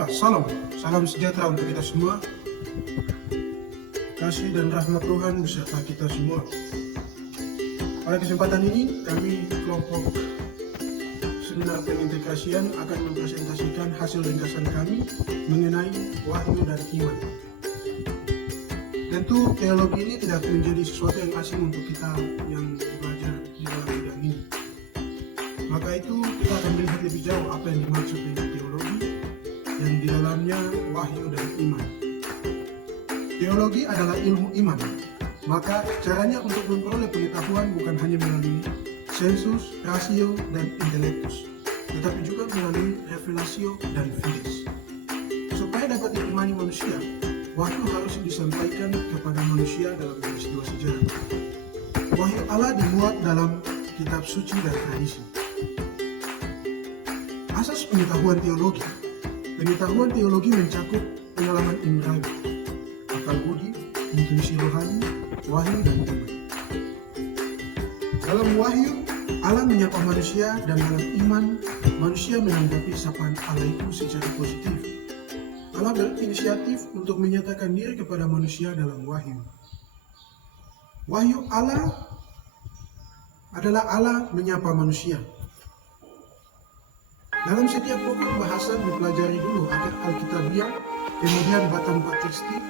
Ya, salam sejahtera untuk kita semua. Kasih dan rahmat Tuhan beserta kita semua. Pada kesempatan ini, kami kelompok seminar pengintegrasian akan mempresentasikan hasil ringkasan kami mengenai wahyu dan iman. Tentu teologi ini tidak menjadi sesuatu yang asing untuk kita yang belajar di dalam bidang ini. Maka itu kita akan melihat lebih jauh apa yang dimaksud dengan teologi yang di dalamnya wahyu dan iman. Teologi adalah ilmu iman, maka caranya untuk memperoleh pengetahuan bukan hanya melalui sensus, rasio, dan intelektus, tetapi juga melalui revelasio dan fides. Supaya dapat diimani manusia, wahyu harus disampaikan kepada manusia dalam peristiwa sejarah. Wahyu Allah dimuat dalam kitab suci dan tradisi. Asas pengetahuan teologi. Pengetahuan teologi mencakup pengalaman indrawi, akal budi, intuisi rohani, wahyu, dan iman. Dalam wahyu, Allah menyapa manusia, dan dalam iman, manusia menanggapi sapaan Allah itu secara positif. Allah berinisiatif untuk menyatakan diri kepada manusia dalam wahyu. Wahyu Allah adalah Allah menyapa manusia. Dalam setiap pokok bahasan dipelajari dulu akar Alkitabiah, kemudian batang patristik,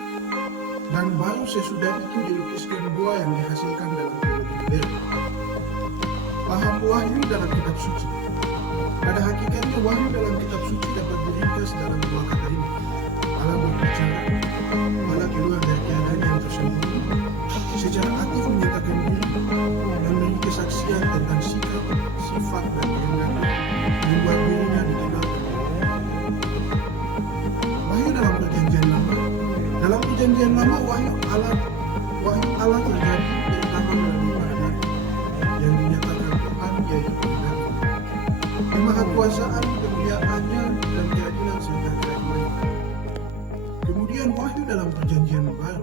dan baru sesudah itu dilukiskan buah yang dihasilkan dalam teologi modern. Paham wahyu dalam kitab suci. Pada hakikatnya wahyu dalam kitab suci dapat diringkas dalam dua kata ini. Allah berbicara, Allah keluar dari keadaan yang tersembunyi, secara aktif menyatakan diri, dan memberi kesaksian tentang sikap, sifat, dan kehendak, membuat dirinya dikenal. Wahyu dalam perjanjian lama. Dalam perjanjian lama, wahyu Allah terjadi terutama melalui para nabi yang dinyatakan Tuhan, yaitu nabi. Kemahakuasaan, kemuliaannya, dan keadilan serta keadilan. Kemudian wahyu dalam perjanjian baru,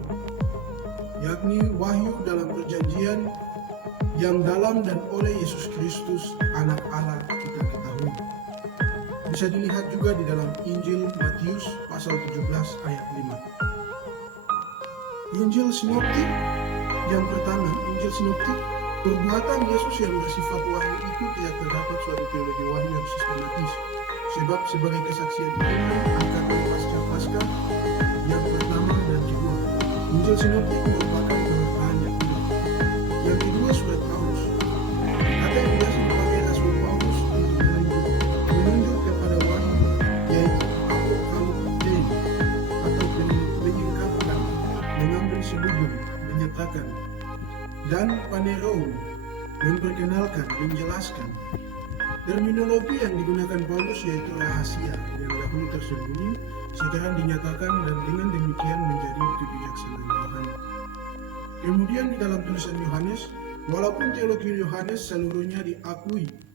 yakni wahyu dalam perjanjian yang dalam dan oleh Yesus Kristus, Anak Allah, kita ketahui. Bisa dilihat juga di dalam Injil Matius pasal 17 ayat 5. Injil Sinoptik yang pertama, Injil Sinoptik, perbuatan Yesus yang bersifat wahyu itu tidak terdapat suatu teologi wahyu yang sistematis, sebab sebagai kesaksian iman angkatan pasca yang pertama dan kedua. Injil Sinoptik merupakan pengumpahan yang kedua. Yang kedua surat Paulus. Kata yang biasa dipakai Rasul Paulus untuk menunjuk kepada wahyu, yaitu apokaliptein atau menyingkapkan, mengambil selubung, menyatakan, dan panero, memperkenalkan, menjelaskan. Terminologi yang digunakan Paulus yaitu rahasia yang dahulu tersembunyi, sekarang dinyatakan dan dengan demikian menjadi kebijaksanaan Tuhan. Kemudian di dalam tulisan Yohanes, walaupun teologi Yohanes seluruhnya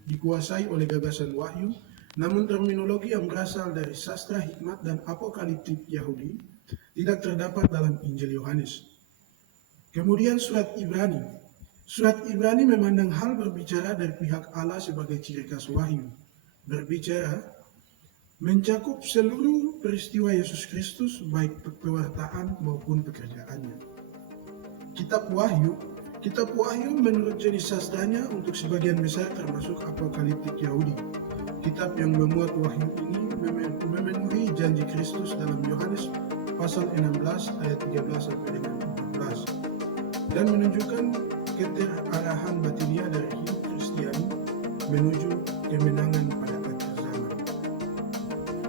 dikuasai oleh gagasan wahyu, namun terminologi yang berasal dari sastra hikmat dan apokaliptik Yahudi tidak terdapat dalam Injil Yohanes. Kemudian surat Ibrani. Surat Ibrani memandang hal berbicara dari pihak Allah sebagai ciri khas wahyu. Berbicara mencakup seluruh peristiwa Yesus Kristus, baik pewartaan maupun pekerjaannya. Kitab Wahyu menurut jenis sastranya untuk sebagian besar termasuk apokaliptik Yahudi. Kitab yang memuat wahyu ini memenuhi janji Kristus dalam Yohanes pasal 16 ayat 13 sampai dengan 14 dan menunjukkan keterarahan batinia dari hidup Kristiani menuju kemenangan pada akhir zaman.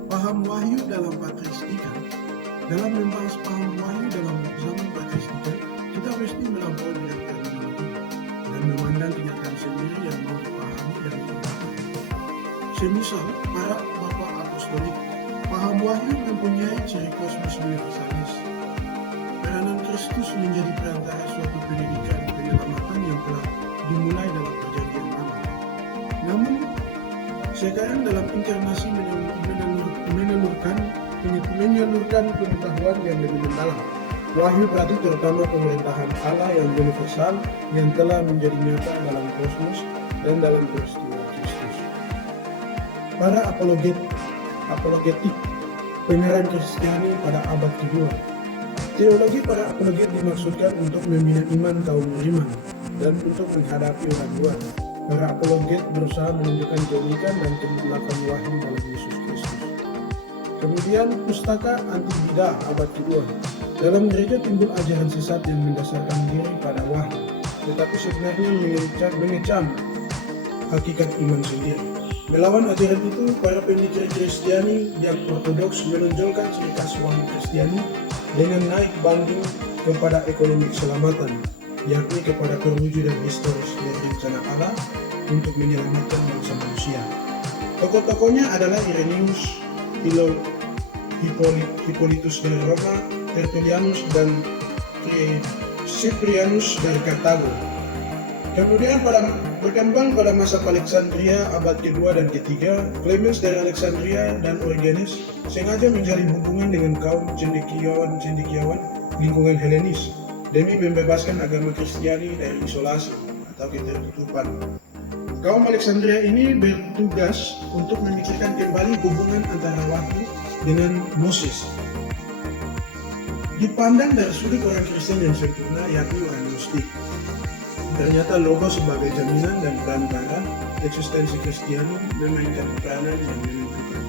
Paham wahyu dalam patristika. Dalam membahas paham wahyu dalam zaman patristika, kita mesti melampaui dengan terminologi dan memandang kenyataan sendiri yang mau dipahami dan dimengerti. Semisal para bapak apostolik, paham wahyu mempunyai ciri kosmos universalis. Peranan Kristus menjadi perantara suatu pendidikan penyelamatan yang telah dimulai dalam perjanjian lama. Namun, sekarang dalam inkarnasi menyalurkan pengetahuan yang lebih mendalam. Wahyu berarti terutama pemerintahan Allah yang universal yang telah menjadi nyata dalam kosmos dan dalam peristiwa Kristus. Para apologetik pengeran Kristiani pada abad kedua. Teologi para apologet dimaksudkan untuk membina iman kaum beriman dan untuk menghadapi orang luar. Para apologet berusaha menunjukkan keunikan dan kemutlakan wahyu dalam Yesus Kristus. Kemudian pustaka anti bidah abad kedua. Dalam gereja timbul ajaran sesat yang mendasarkan diri pada wahyu, tetapi sebenarnya mengecam hakikat iman sendiri. Melawan ajaran itu, para pemikir Kristiani yang ortodoks menonjolkan ciri khas wahyu Kristiani dengan naik banding kepada ekonomi keselamatan, yakni kepada perwujudan historis dari rencana Allah untuk menyelamatkan bangsa manusia. Tokoh-tokohnya adalah Irenaeus, Hippolytus dari Roma, Tertullianus, dan Cyprianus dari Kartago. Kemudian berkembang pada masa Alexandria abad kedua dan ketiga, Clemens dari Alexandria dan Origenes sengaja menjalin hubungan dengan kaum cendekiawan lingkungan Helenis demi membebaskan agama Kristiani dari isolasi atau ketertutupan. Kaum Alexandria ini bertugas untuk memikirkan kembali hubungan antara wahyu dengan Moses. Dipandang dari sudut orang Kristen yang sempurna, yakni orang Gnostik. Ternyata Logos sebagai jaminan dan perantara eksistensi Kristiani memainkan peranan yang menentukan.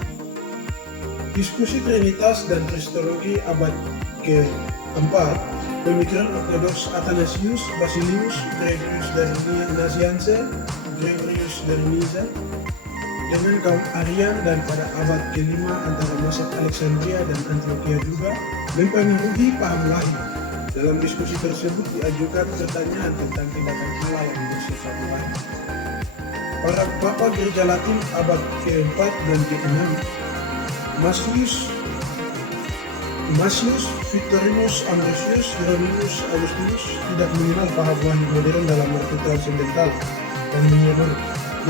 Diskusi Trinitas dan Kristologi abad ke-4, pemikiran ortodoks Athanasius, Basilius, Gregorius dari Nazianze, Gregorius dari Nyssa, dengan kaum Arian, dan pada abad ke-5 antara masa Alexandria dan Antioquia juga mempengaruhi paham wahyu. Dalam diskusi tersebut diajukan pertanyaan tentang tindakan Allah yang bersifat wahyu. Para papa gereja Latin abad ke-4 dan ke-6, Masius, Victorinus, Ambrosius, Hieronymus, Augustinus tidak mengenal paham wahyu modern dalam arti transendental dan menyeluruh,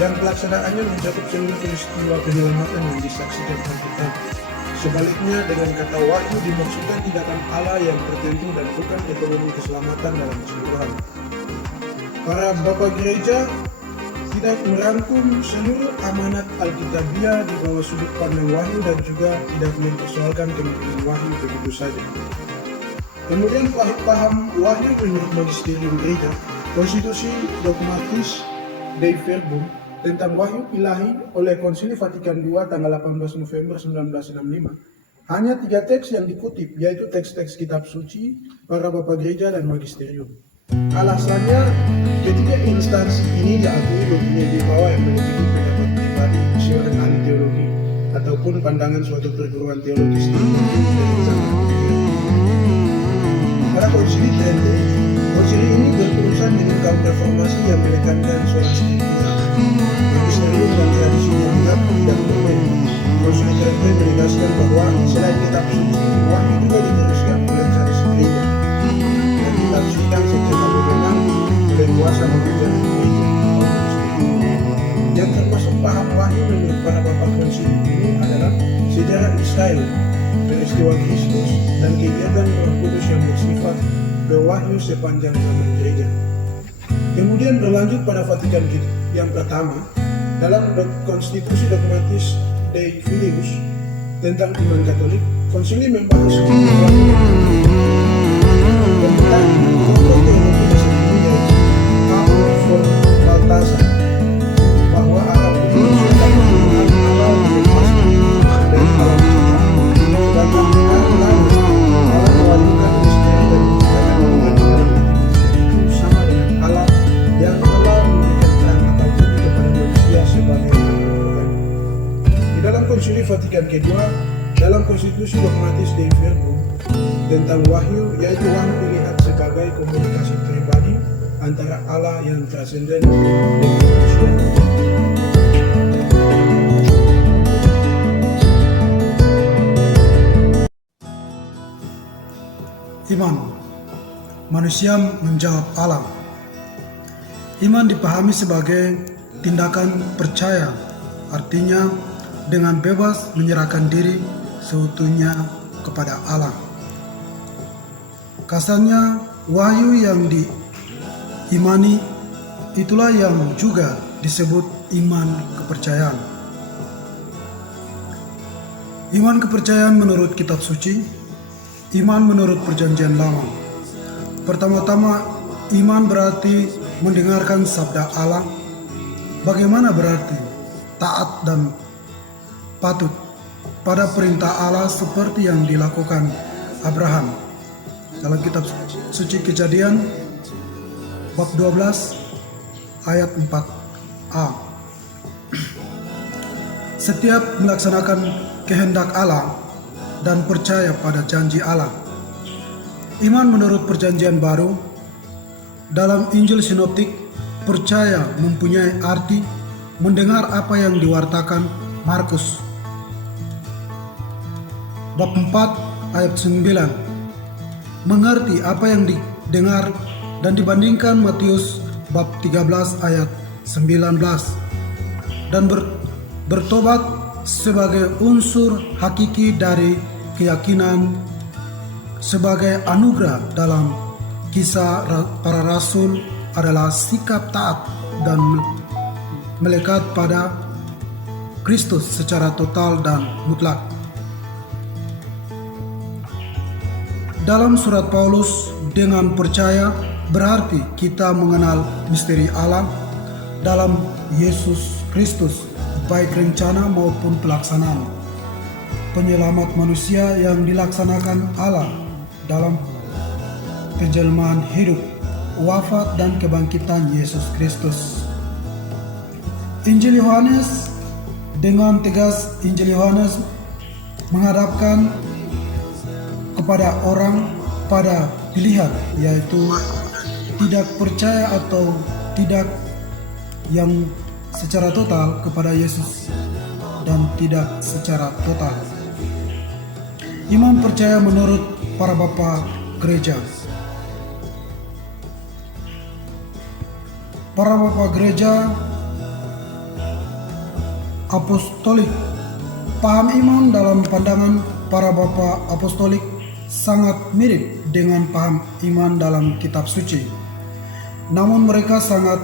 yang pelaksanaannya mencakup seluruh peristiwa penyelamatan yang disaksikan Alkitab. Sebaliknya, dengan kata wahyu dimaksudkan tindakan Allah yang tertentu dan bukan ekonomi keselamatan dalam keseluruhan. Para bapak gereja tidak merangkum seluruh amanat Alkitabiah di bawah sudut pandang wahyu dan juga tidak mempersoalkan kemungkinan wahyu begitu saja. Kemudian paham wahyu menurut magisterium gereja, konstitusi dogmatis Dei Verbum tentang wahyu ilahi oleh Konsili Vatikan II tanggal 18 November 1965, hanya 3 teks yang dikutip, yaitu teks-teks kitab suci, para bapak gereja, dan magisterium. Alasannya, ketiga instansi ini diakui mempunyai wibawa yang melebihi pendapat pribadi seorang ahli teologi ataupun pandangan suatu perguruan teologis dari zaman ketiga. Pada konsili Trente, konsili ini berurusan dengan kaum reformasi yang menekankan soal skriptura, magisterium dan tradisi yang mengaku tidak bermain. Konsili Trente menegaskan bahwa selain kitab suci, wahyu juga diteruskan oleh tradisi gereja yang ditafsirkan secara wewenang oleh kuasa mengajar gereja. Yang termasuk paham wahyu menurut para bapak konsili ini adalah sejarah Israel, peristiwa Kristus, dan kegiatan Roh Kudus yang bersifat berwahyu sepanjang zaman gereja. Kemudian berlanjut pada Vatikan yang pertama, dalam konstitusi dogmatis Dei Filius tentang iman Katolik, konsili membahas tentang tokoh teologi tersebut yaitu Paul von Balthasar, bahwa Allah menunjukkan penggunaan Allah yang pasti dari alam ciptaan, sedangkan dengan lain Allah mewajibkan misteri dan kebenaran dalam itu sama dengan Allah yang telah memberikan terang akal budi kepada manusia sebagai Tuhan. Di dalam Konsili Vatikan kedua, dalam konstitusi dogmatis Dei Verbum tentang wahyu, yaitu wahyu dilihat sebagai komunikasi pribadi antara Allah yang transenden dengan manusia. Iman, manusia menjawab Allah. Iman dipahami sebagai tindakan percaya, artinya dengan bebas menyerahkan diri seutuhnya kepada Allah. Kasarnya, wahyu yang diimani itulah yang juga disebut iman kepercayaan. Iman kepercayaan menurut kitab suci, iman menurut perjanjian lama. Pertama-tama, iman berarti mendengarkan sabda Allah. Bagaimana berarti? Taat dan patut pada perintah Allah seperti yang dilakukan Abraham. Dalam kitab suci Kejadian bab 12 ayat 4a. Setiap melaksanakan kehendak Allah dan percaya pada janji Allah. Iman menurut perjanjian baru dalam Injil Sinoptik, percaya mempunyai arti mendengar apa yang diwartakan Markus bab 4 ayat 9, mengerti apa yang didengar dan dibandingkan Matius bab 13 ayat 19, dan bertobat sebagai unsur hakiki dari keyakinan sebagai anugerah dalam Kisah Para Rasul adalah sikap taat dan melekat pada Kristus secara total dan mutlak. Dalam surat Paulus, dengan percaya berarti kita mengenal misteri Allah dalam Yesus Kristus, baik rencana maupun pelaksanaan. Penyelamat manusia yang dilaksanakan Allah dalam penjelmaan hidup, wafat dan kebangkitan Yesus Kristus. Injil Yohanes, dengan tegas Injil Yohanes menghadapkan kepada orang pada pilihan, yaitu tidak percaya atau tidak yang secara total kepada Yesus dan tidak secara total. Iman percaya menurut para bapa gereja. Para bapa gereja apostolik, paham iman dalam pandangan para bapa apostolik sangat mirip dengan paham iman dalam kitab suci. Namun mereka sangat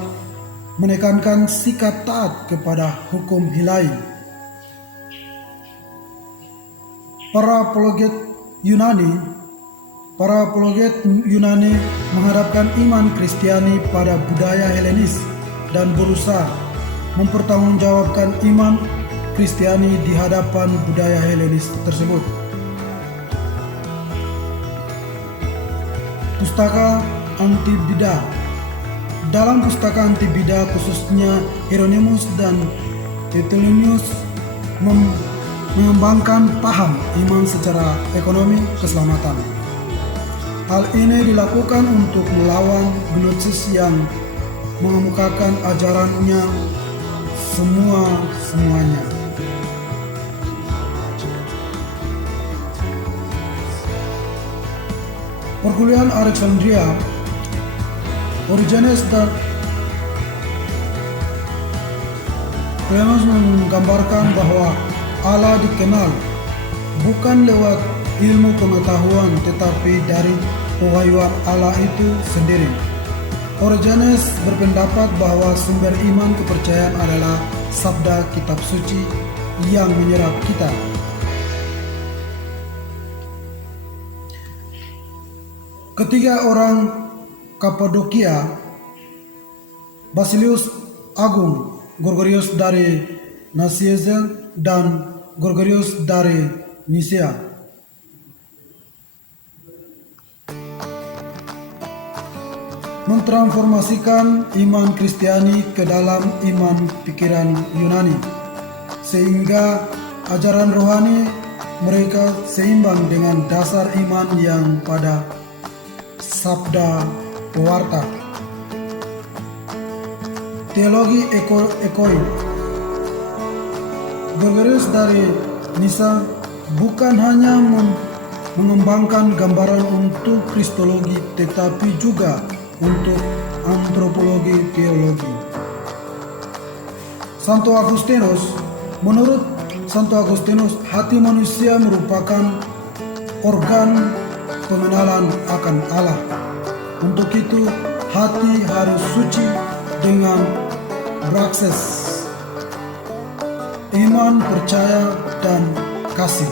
menekankan sikap taat kepada hukum ilahi. Para apologet Yunani menghadapkan iman Kristiani pada budaya Helenis dan berusaha mempertanggungjawabkan iman Kristiani di hadapan budaya Helenis tersebut. Pustaka Antibida. Dalam pustaka Antibida khususnya Hieronymus dan Tertullianus mengembangkan paham iman secara ekonomi keselamatan. Hal ini dilakukan untuk melawan Gnosis yang mengemukakan ajarannya semuanya. Perkuliahan Alexandria, Origenes dan Clemens menggambarkan bahwa Allah dikenal bukan lewat ilmu pengetahuan tetapi dari pewahyuan Allah itu sendiri. Origenes berpendapat bahwa sumber iman kepercayaan adalah sabda kitab suci yang menyerap kita. Ketiga orang Kapadokia, Basilius Agung, Gregorius dari Nazianzen dan Gregorius dari Nisea, mentransformasikan iman Kristiani ke dalam iman pikiran Yunani, sehingga ajaran rohani mereka seimbang dengan dasar iman yang pada sabda pewarta. Teologi ekoi. Gregorius dari Nisa bukan hanya mengembangkan gambaran untuk kristologi tetapi juga untuk antropologi teologi. Santo Agustinus, menurut Santo Agustinus, hati manusia merupakan organ pengenalan akan Allah. Untuk itu, hati harus suci dengan berakses iman, percaya, dan kasih.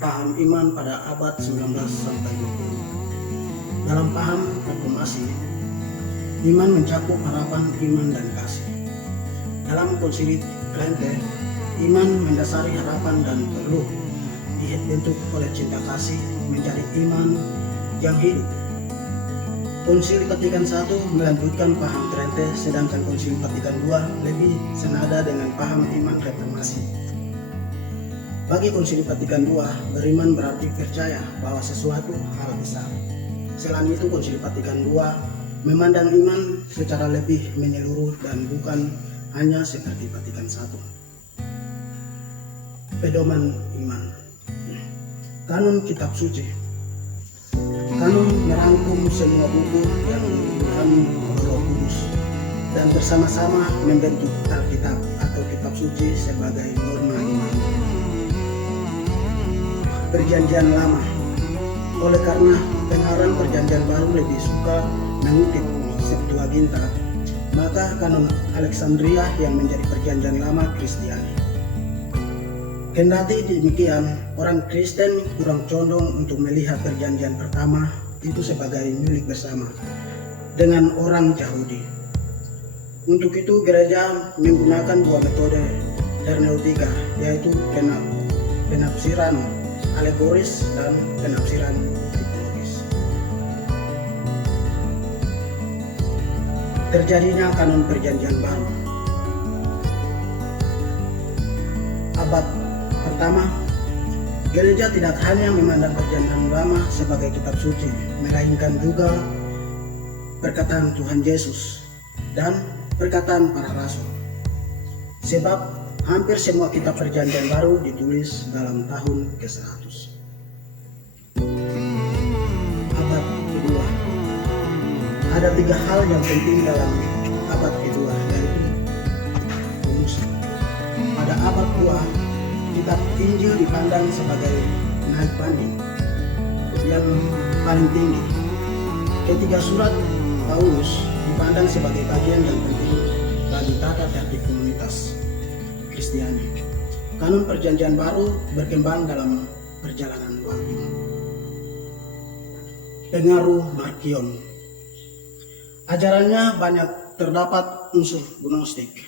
Paham iman pada abad 19 sampai 20. Dalam paham reformasi, iman mencakup harapan, iman, dan kasih. Dalam Konsili Trente, iman mendasari harapan dan perlu dibentuk oleh cinta kasih menjadi iman yang hidup. Konsili Vatikan I melanjutkan paham Trente, sedangkan Konsili Vatikan II lebih senada dengan paham iman reformasi. Bagi Konsili Vatikan II, beriman berarti percaya bahwa sesuatu hal besar. Selain itu, Konsili Vatikan II memandang iman secara lebih menyeluruh dan bukan hanya seperti Vatikan I. Pedoman iman. Kanon Kitab Suci. Kanon merangkum semua buku yang diilhami Roh Kudus dan bersama-sama membentuk Alkitab atau Kitab Suci sebagai norma iman. Perjanjian Lama. Oleh karena pengarang Perjanjian Baru lebih suka mengutip Septuaginta, maka kanon Alexandria yang menjadi Perjanjian Lama Kristiani. Kendati demikian, orang Kristen kurang condong untuk melihat Perjanjian Pertama itu sebagai milik bersama dengan orang Yahudi. Untuk itu, gereja menggunakan dua metode hermeneutika, yaitu penafsiran alegoris dan penafsiran tipologis. Terjadinya kanon Perjanjian Baru. Abad pertama, gereja tidak hanya memandang Perjanjian Lama sebagai kitab suci, melainkan juga perkataan Tuhan Yesus dan perkataan para rasul. Sebab hampir semua kitab Perjanjian Baru ditulis dalam tahun ke-100. Abad kedua. Ada 3 hal yang penting dalam abad kedua, yaitu fungsi. Pada abad kedua, kitab Injil dipandang sebagai naik banding yang paling tinggi. Ketiga surat Paulus dipandang sebagai bagian yang penting bagi tata tertib komunitas Kristiani. Kanon Perjanjian Baru berkembang dalam perjalanan waktu. Pengaruh Markion. Ajarannya banyak terdapat unsur gnostik.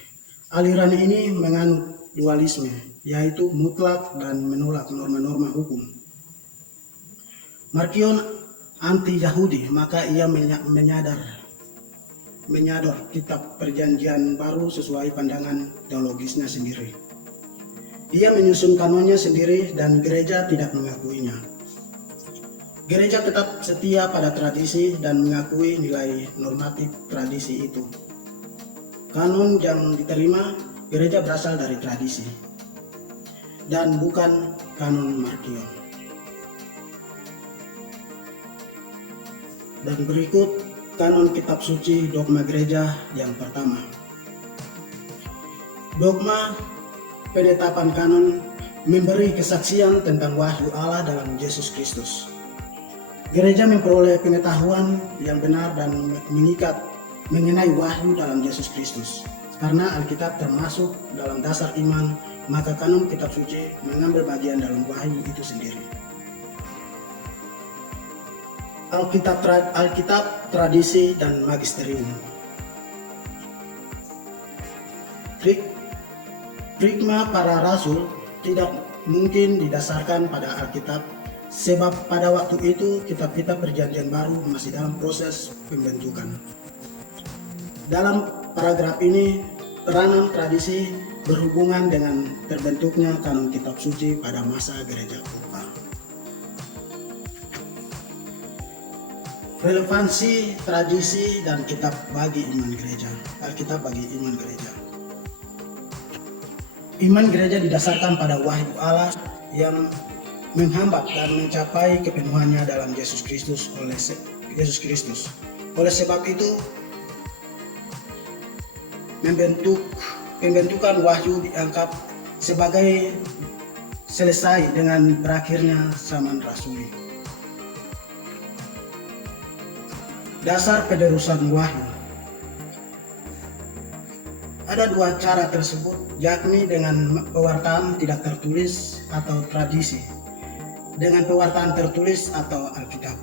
Aliran ini menganut dualisme, yaitu mutlak dan menolak norma-norma hukum. Markion anti-Yahudi, maka ia menyadar kitab Perjanjian Baru sesuai pandangan teologisnya sendiri. Ia menyusun kanonnya sendiri dan gereja tidak mengakuinya. Gereja tetap setia pada tradisi dan mengakui nilai normatif tradisi itu. Kanon yang diterima gereja berasal dari tradisi dan bukan kanon Markion. Dan berikut kanon kitab suci dogma gereja yang pertama. Dogma penetapan kanon memberi kesaksian tentang wahyu Allah dalam Yesus Kristus. Gereja memperoleh pengetahuan yang benar dan mengikat mengenai wahyu dalam Yesus Kristus. Karena Alkitab termasuk dalam dasar iman, maka kanon kitab suci mengambil bagian dalam wahyu itu sendiri. Alkitab, tradisi, dan magisterium. Prigma para rasul tidak mungkin didasarkan pada Alkitab, sebab pada waktu itu kitab-kitab Perjanjian Baru masih dalam proses pembentukan. Dalam paragraf ini, peranan tradisi berhubungan dengan terbentuknya kanon kitab suci pada masa gereja Purba. Relevansi tradisi dan kitab bagi iman gereja. Alkitab bagi iman gereja. Iman gereja didasarkan pada wahyu Allah yang menghambat dan mencapai kepenuhannya dalam Yesus Kristus oleh Yesus Kristus. Oleh sebab itu, pembentukan wahyu dianggap sebagai selesai dengan berakhirnya zaman rasuli. Dasar penerusan wahyu. Ada dua cara tersebut, yakni dengan pewartaan tidak tertulis atau tradisi, dengan pewartaan tertulis atau Alkitab.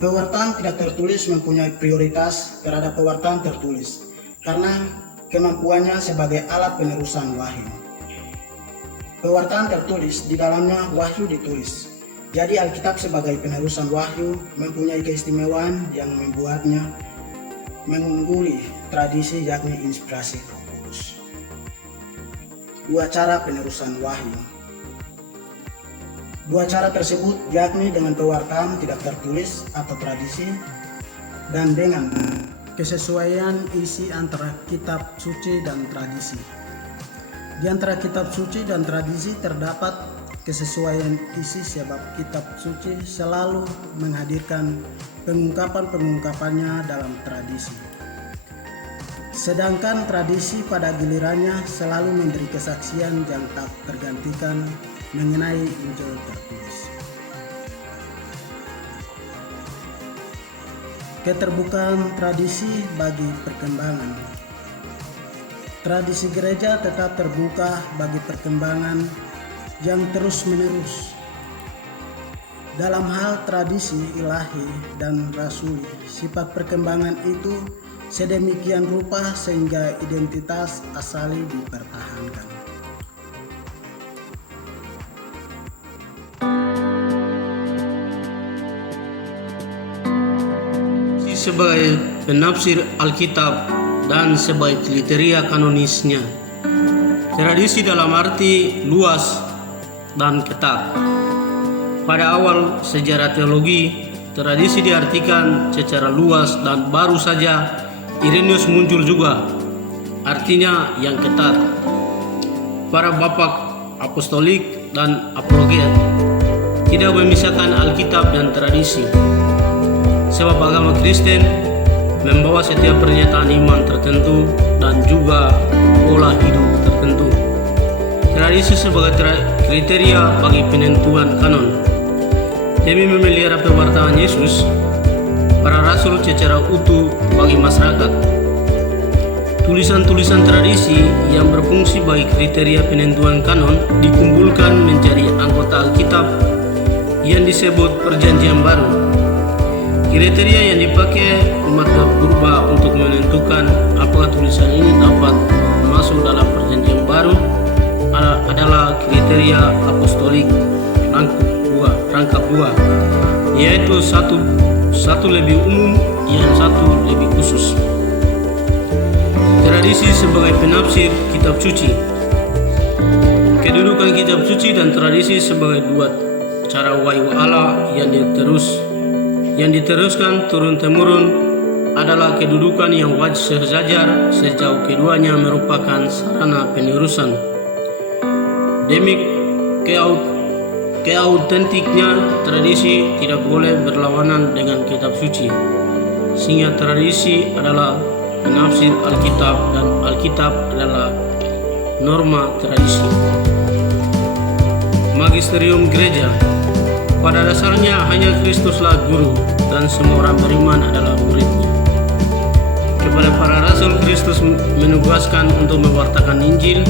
Pewartaan tidak tertulis mempunyai prioritas terhadap pewartaan tertulis karena kemampuannya sebagai alat penerusan wahyu. Pewartaan tertulis di dalamnya wahyu ditulis. Jadi Alkitab sebagai penerusan wahyu mempunyai keistimewaan yang membuatnya mengungguli tradisi, yakni inspirasi Roh Kudus. Dua cara penerusan wahyu. Dua cara tersebut yakni dengan pewartaan tidak tertulis atau tradisi dan dengan kesesuaian isi antara kitab suci dan tradisi. Di antara kitab suci dan tradisi terdapat kesesuaian isi sebab kitab suci selalu menghadirkan pengungkapan-pengungkapannya dalam tradisi. Sedangkan tradisi pada gilirannya selalu memberi kesaksian yang tak tergantikan mengenai Injil tertulis. Keterbukaan tradisi bagi perkembangan. Tradisi gereja tetap terbuka bagi perkembangan yang terus-menerus. Dalam hal tradisi ilahi dan rasuli, sifat perkembangan itu sedemikian rupa sehingga identitas asali dipertahankan. Sebagai penafsir Alkitab dan sebagai kriteria kanonisnya. Tradisi dalam arti luas dan ketat. Pada awal sejarah teologi, tradisi diartikan secara luas dan baru saja Irenaeus muncul juga, artinya yang ketat. Para bapak apostolik dan apologet tidak memisahkan Alkitab dan tradisi, sebab agama Kristen membawa setiap pernyataan iman tertentu dan juga pola hidup tertentu. Tradisi sebagai kriteria bagi penentuan kanon. Demi memelihara pewartaan Yesus, para rasul secara utuh bagi masyarakat. Tulisan-tulisan tradisi yang berfungsi bagi kriteria penentuan kanon dikumpulkan menjadi anggota Alkitab yang disebut Perjanjian Baru. Kriteria yang dipakai umat berubah untuk menentukan apakah tulisan ini dapat masuk dalam Perjanjian Baru adalah kriteria apostolik rangkap dua, yaitu satu lebih umum yang satu lebih khusus. Tradisi sebagai penafsir kitab suci. Kedudukan kitab suci dan tradisi sebagai dua cara wahyu Allah yang diteruskan turun-temurun adalah kedudukan yang wajib sejajar sejauh keduanya merupakan sarana penerusan. Demi keautentiknya tradisi tidak boleh berlawanan dengan kitab suci, sehingga tradisi adalah penafsir Alkitab dan Alkitab adalah norma tradisi. Magisterium gereja. Pada dasarnya hanya Kristuslah guru dan semua orang beriman adalah muridnya. Kepada para rasul Kristus menugaskan untuk mewartakan Injil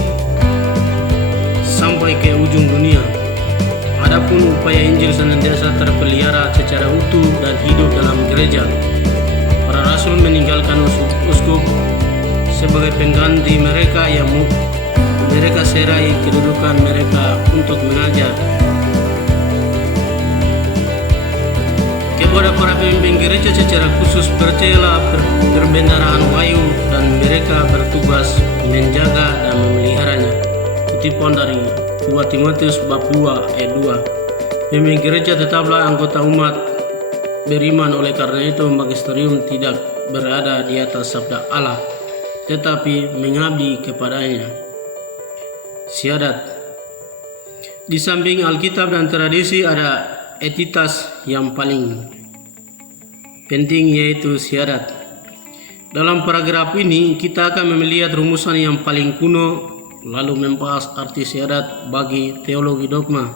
sampai ke ujung dunia. Adapun upaya Injil senantiasa terpelihara secara utuh dan hidup dalam gereja. Para rasul meninggalkan uskup sebagai pengganti mereka yang mereka serai kedudukan mereka untuk mengajar. Kepada para pemimpin gereja secara khusus percayalah perbendaharaan wahyu dan mereka bertugas menjaga dan memeliharanya. Kutipan dari 2 Timotius bab 2 ayat 2. Pemimpin gereja tetaplah anggota umat beriman, oleh karena itu magisterium tidak berada di atas sabda Allah tetapi mengabdi kepadanya. Syahadat. Di samping Alkitab dan tradisi ada entitas yang paling penting, yaitu syahadat. Dalam paragraf ini kita akan melihat rumusan yang paling kuno lalu membahas arti syahadat bagi teologi dogma.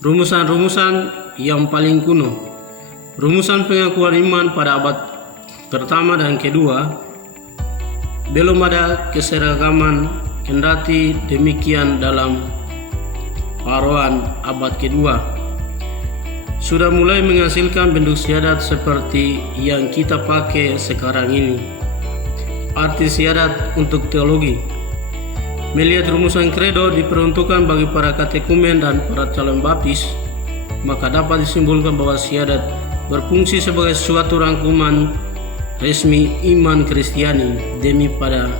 Rumusan-rumusan yang paling kuno. Rumusan pengakuan iman pada abad pertama dan kedua belum ada keseragaman, kendati demikian dalam Paroan abad kedua sudah mulai menghasilkan bentuk syahadat seperti yang kita pakai sekarang ini. Arti syahadat untuk teologi. Melihat rumusan kredo diperuntukkan bagi para katekumen dan para calon baptis, maka dapat disimpulkan bahwa syahadat berfungsi sebagai suatu rangkuman resmi iman Kristiani daripada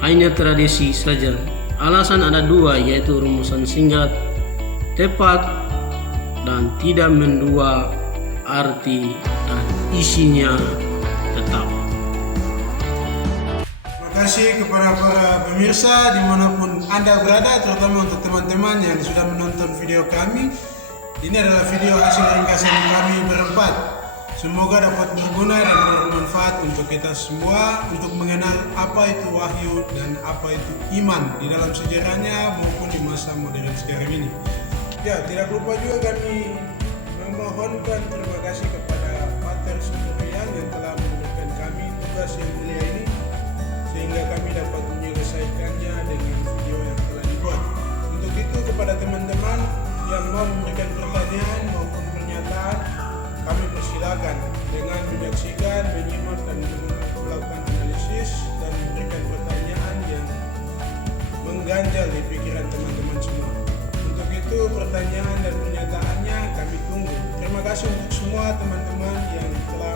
hanya tradisi saja. Alasan ada dua, yaitu rumusan singkat, tepat, dan tidak mendua arti dan isinya tetap. Terima kasih kepada para pemirsa dimanapun Anda berada, terutama untuk teman-teman yang sudah menonton video kami. Ini adalah video hasil ringkasan kami berempat. Semoga dapat berguna dan bermanfaat untuk kita semua untuk mengenal apa itu wahyu dan apa itu iman di dalam sejarahnya maupun di masa modern sekarang ini. Ya, tidak lupa juga kami memohonkan terima kasih kepada Pater Suturian yang telah memberikan kami tugas yang mulia ini sehingga kami dapat menyelesaikannya dengan video yang telah dibuat. Untuk itu kepada teman-teman yang mau memberikan pertanyaan maupun pernyataan, kami persilakan dengan menyaksikan, menyimak dan melakukan analisis dan memberikan pertanyaan yang mengganjal di pikiran teman-teman semua. Untuk itu pertanyaan dan pernyataannya kami tunggu. Terima kasih untuk semua teman-teman yang telah